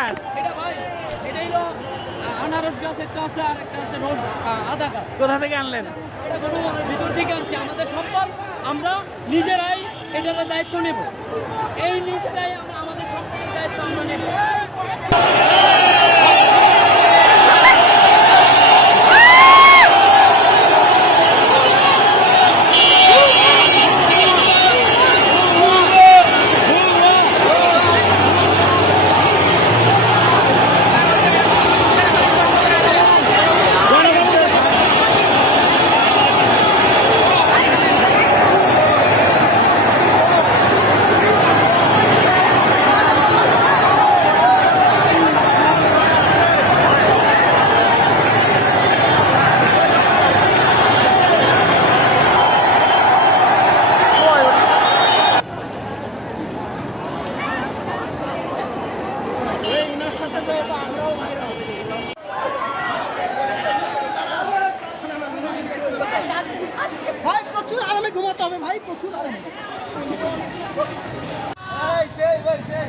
গাছ? এটা ভাই এটা হলো আনারস গাছ একটা আছে আর একটা আছে রোজ আদা গাছ। কোথা থেকে আনলেন? এটা ভিতর থেকে আনছি আমাদের সম্পদ আমরা নিজেরাই এটার দায়িত্ব নেব। এই নিজেরাই আমরা আমাদের সম্পদের দায়িত্ব আমরা নেব ভাই প্রচুর আরামে ঘুমাতে হবে ভাই প্রচুর আরামে। ভাই সেই ভাই সেই।